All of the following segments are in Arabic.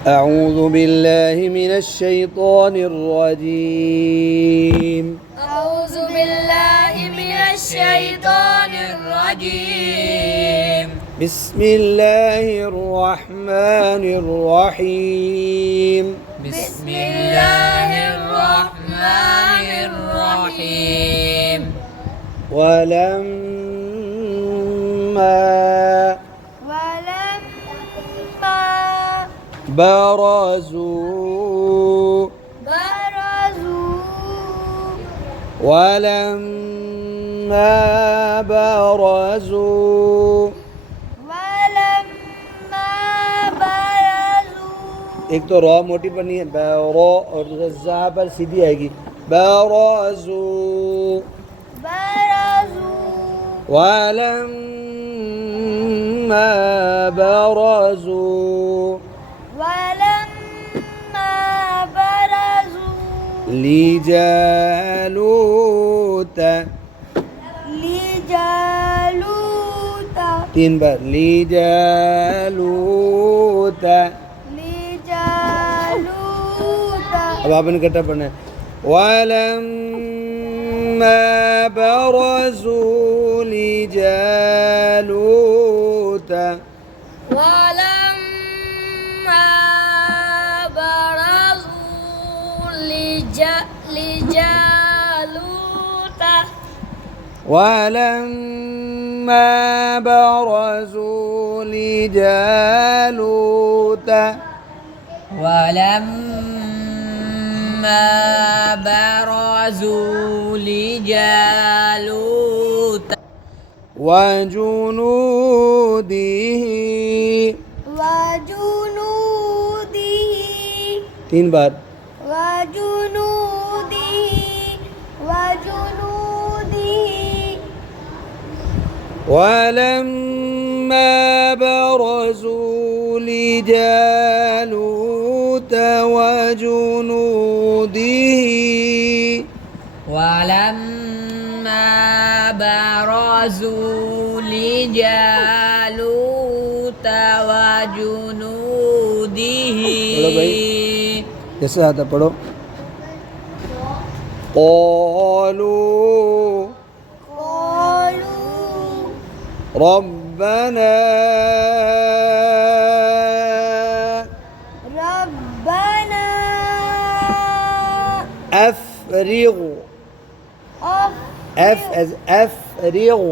أعوذ بالله من الشيطان الرجيم. أعوذ بالله من الشيطان الرجيم. بسم الله الرحمن الرحيم. بسم الله الرحمن الرحيم. ولما برزوا ولما برزوا एक तो रॉ मोटी पर नहीं है, रॉ और जा पर सीधी आएगी। बरजू वलम्मा बरजू लिजालूत तीन बार लिजालूत। अब आपने इकट्ठा पढ़ना है। वलम्मा बरजू लिजालूत ولما برزوا لجالوت ولما برزوا لجالوت ولما برزوا لجالوت وجنوده तीन बार ولما برزوا لجالوت وجنوده ولما برزوا لجالوت وجنوده पढ़ो भाई, जैसे आता पढ़ो। قالوا ربنا أفرغ أفرغ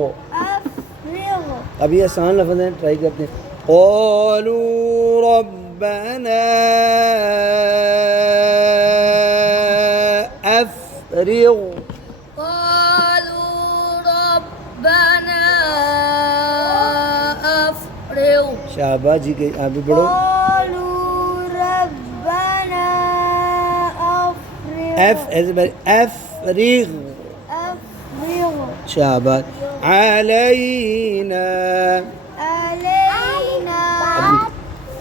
अब ये आसान लफ्ज़ हैं, ट्राई करते हैं। قالوا ربنا أفرغ قالوا ربنا أفرغ शाबाश जी के आप भी पढ़ो। أفرغ शाबाश। علينا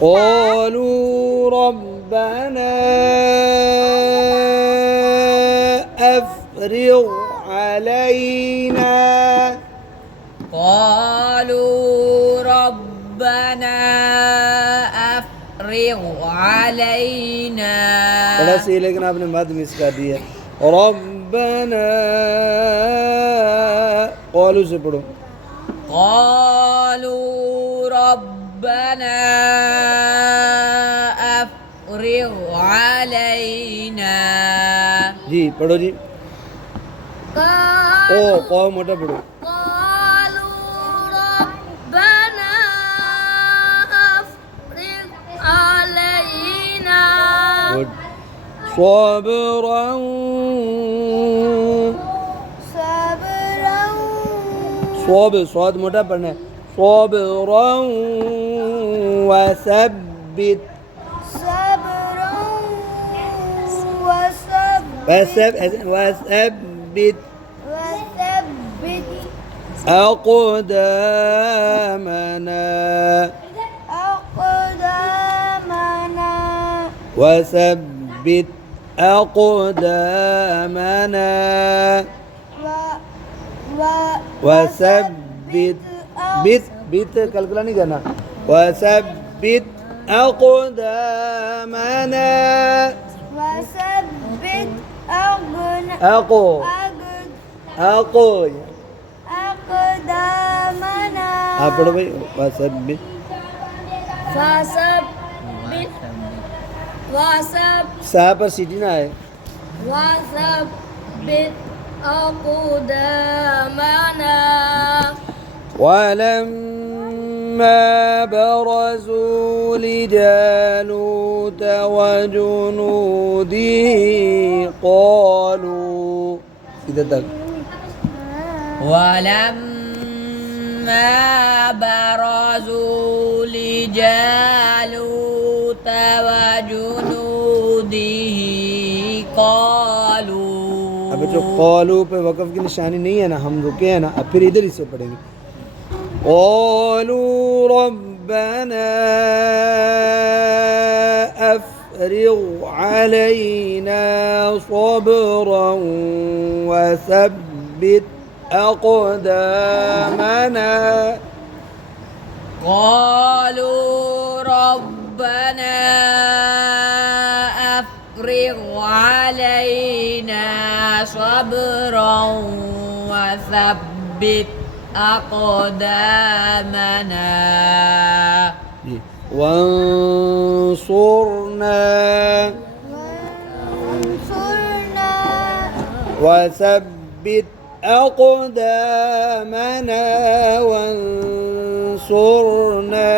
قالوا ربنا أفرغ علينا قالوا ربنا أفرغ علينا बड़ा सही, लेकिन आपने मद मिस कर दिया। रब्बना قالوا से पढ़ो। قالوا ربنا أفرغ علينا जी पढ़ो जी। ओ कौ मोटा पढ़ो। قالوا ربنا أفرغ علينا गुड। صبرا صوب صاد मोटा पढ़ना है। صبرا وثبت وثبت أقدامنا وثبت أقدامنا وثبت بيت कलकला नहीं करना। वसब्बित أقدامنا وثبت أقدامنا आप पढ़ो भाई वसब्बित فثبت सा पर सीटी ना है وثبت أقدامنا ولما برزوا لجالوت وجنوده قالوا إذا تك ولما برزوا لجالوت وجنوده قالوا अब जो कॉलू पे वक़फ़ की निशानी नहीं है ना, हम रुके हैं ना, अब फिर इधर इसे पढ़ेंगे قالوا ربنا أفرغ علينا صبرا وثبت أقدامنا قالوا ربنا أفرغ علينا صبرا وثبت أقدامنا وانصرنا وثبت أقدامنا وانصرنا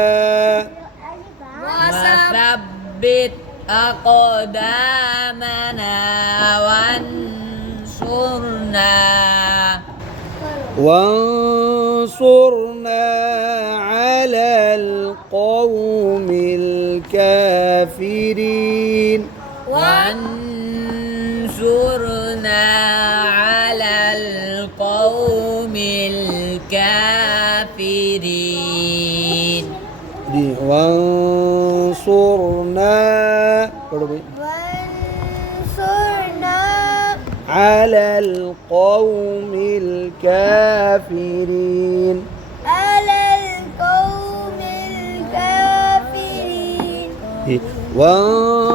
وثبت أقدامنا وانصرنا على القوم الكافرين وانصرنا على القوم الكافرين وانصرنا على القوم الكافرين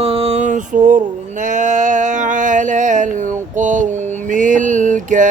وانصرنا على القوم الكافرين